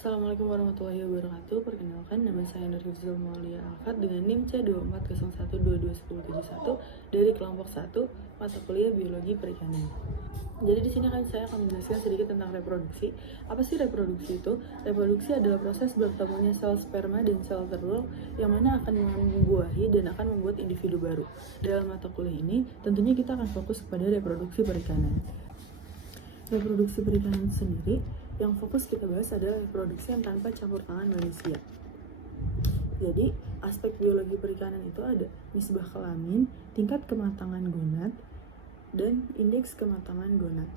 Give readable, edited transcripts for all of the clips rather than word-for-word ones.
Assalamualaikum warahmatullahi wabarakatuh. Perkenalkan, nama saya Nur Hifzul Maulia Alfat dengan NIM C2401221071 dari kelompok 1 mata kuliah Biologi Perikanan. Jadi di sini saya akan menjelaskan sedikit tentang reproduksi. Apa sih reproduksi itu? Reproduksi adalah proses bertemunya sel sperma dan sel telur yang mana akan membuahi dan akan membuat individu baru. Dalam mata kuliah ini, tentunya kita akan fokus kepada reproduksi perikanan. Reproduksi perikanan sendiri yang fokus kita bahas adalah reproduksi yang tanpa campur tangan manusia. Jadi, aspek biologi perikanan itu ada nisbah kelamin, tingkat kematangan gonad, dan indeks kematangan gonad.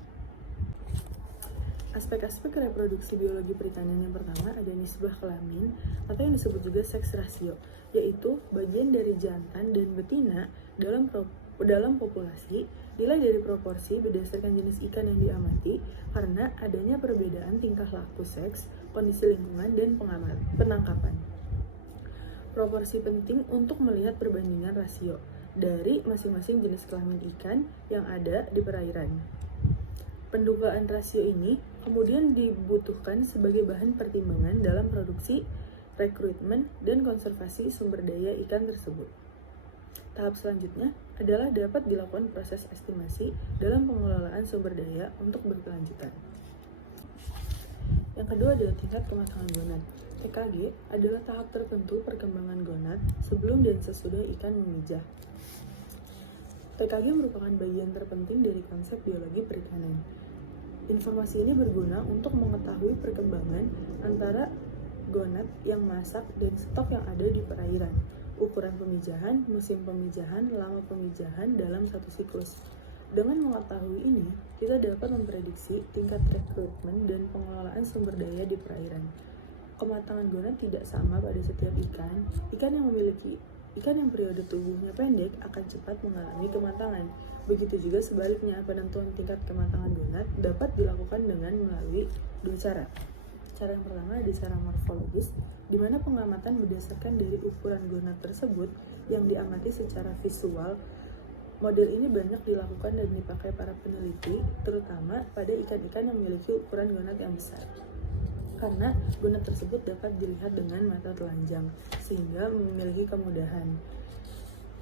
Aspek-aspek reproduksi biologi perikanan yang pertama ada nisbah kelamin atau yang disebut juga seks rasio, yaitu bagian dari jantan dan betina dalam populasi nilai dari proporsi berdasarkan jenis ikan yang diamati karena adanya perbedaan tingkah laku seks, kondisi lingkungan, dan penangkapan. Proporsi penting untuk melihat perbandingan rasio dari masing-masing jenis kelamin ikan yang ada di perairan. Pendugaan rasio ini kemudian dibutuhkan sebagai bahan pertimbangan dalam produksi, rekrutmen, dan konservasi sumber daya ikan tersebut. Tahap selanjutnya adalah dapat dilakukan proses estimasi dalam pengelolaan sumber daya untuk berkelanjutan. Yang kedua adalah tingkat kematangan gonad. TKG adalah tahap tertentu perkembangan gonad sebelum dan sesudah ikan memijah. TKG merupakan bagian terpenting dari konsep biologi perikanan. Informasi ini berguna untuk mengetahui perkembangan antara gonad yang masak dan stok yang ada di perairan, ukuran pemijahan, musim pemijahan, lama pemijahan dalam satu siklus. Dengan mengetahui ini, kita dapat memprediksi tingkat rekrutmen dan pengelolaan sumber daya di perairan. Kematangan gonad tidak sama pada setiap ikan. Ikan yang periode tubuhnya pendek akan cepat mengalami kematangan. Begitu juga sebaliknya, penentuan tingkat kematangan gonad dapat dilakukan dengan melalui dua cara. Cara yang pertama ada cara morfologis, di mana pengamatan berdasarkan dari ukuran gonad tersebut yang diamati secara visual. Model ini banyak dilakukan dan dipakai para peneliti, terutama pada ikan-ikan yang memiliki ukuran gonad yang besar. Karena gonad tersebut dapat dilihat dengan mata telanjang, sehingga memiliki kemudahan.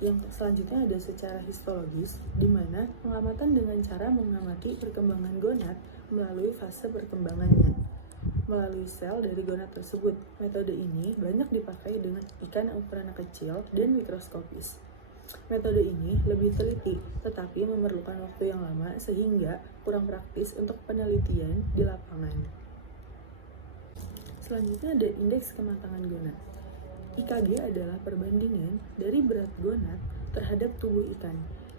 Yang selanjutnya ada secara histologis, di mana pengamatan dengan cara mengamati perkembangan gonad melalui fase perkembangannya melalui sel dari gonad tersebut. Metode ini banyak dipakai dengan ikan yang ukurannya kecil dan mikroskopis. Metode ini lebih teliti, tetapi memerlukan waktu yang lama sehingga kurang praktis untuk penelitian di lapangan. Selanjutnya ada indeks kematangan gonad. IKG adalah perbandingan dari berat gonad terhadap tubuh ikan.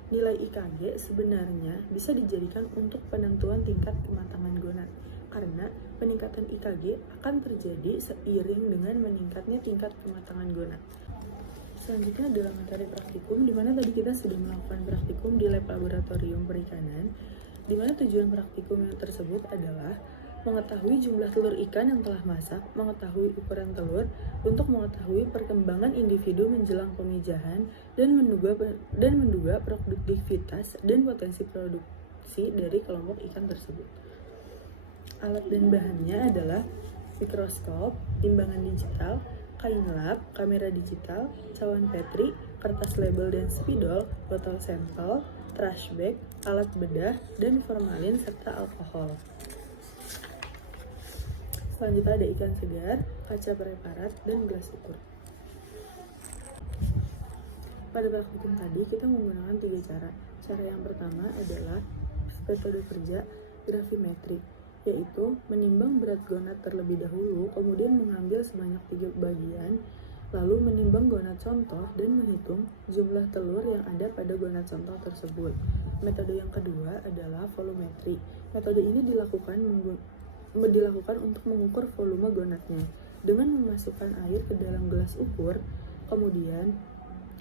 Nilai IKG sebenarnya bisa dijadikan untuk penentuan tingkat kematangan gonad, karena peningkatan IKG akan terjadi seiring dengan meningkatnya tingkat kematangan gonad. Selanjutnya adalah materi praktikum, di mana tadi kita sudah melakukan praktikum di lab laboratorium perikanan, di mana tujuan praktikum yang tersebut adalah mengetahui jumlah telur ikan yang telah masak, mengetahui ukuran telur, untuk mengetahui perkembangan individu menjelang pemijahan, dan menduga produktivitas dan potensi produksi dari kelompok ikan tersebut. Alat dan bahannya adalah mikroskop, timbangan digital, kain lab, kamera digital, cawan petri, kertas label dan spidol, botol sampel, trash bag, alat bedah, dan formalin serta alkohol. Selanjutnya ada ikan segar, kaca preparat, dan gelas ukur. Pada praktikum tadi kita menggunakan 3 cara. Cara yang pertama adalah metode kerja gravimetri, yaitu menimbang berat gonad terlebih dahulu, kemudian mengambil sebanyak 3 bagian, lalu menimbang gonad contoh dan menghitung jumlah telur yang ada pada gonad contoh tersebut. Metode yang kedua adalah volumetri. Metode ini dilakukan untuk mengukur volume gonadnya dengan memasukkan air ke dalam gelas ukur, kemudian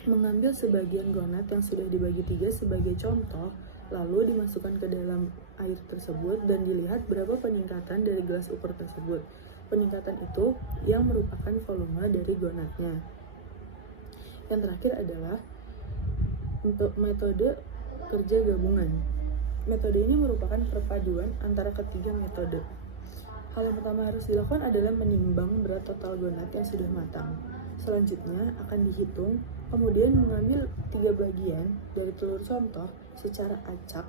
mengambil sebagian gonad yang sudah dibagi 3 sebagai contoh, lalu dimasukkan ke dalam air tersebut dan dilihat berapa peningkatan dari gelas ukur tersebut. Peningkatan itu yang merupakan volume dari gonadnya. Yang terakhir adalah untuk metode kerja gabungan. Metode ini merupakan perpaduan antara ketiga metode. Hal yang pertama harus dilakukan adalah menimbang berat total gonad yang sudah matang. Selanjutnya akan dihitung, kemudian mengambil 3 bagian dari telur contoh secara acak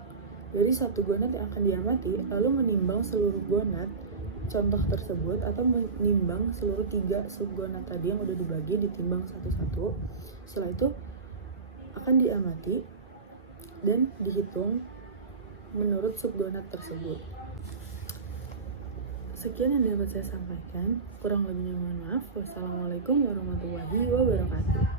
dari satu gonad yang akan diamati, lalu menimbang seluruh gonad contoh tersebut atau menimbang seluruh 3 subgonad tadi yang udah dibagi, ditimbang satu-satu. Setelah itu akan diamati dan dihitung menurut subgonad tersebut. Sekian yang dapat saya sampaikan, kurang lebihnya mohon maaf. Wassalamualaikum warahmatullahi wabarakatuh.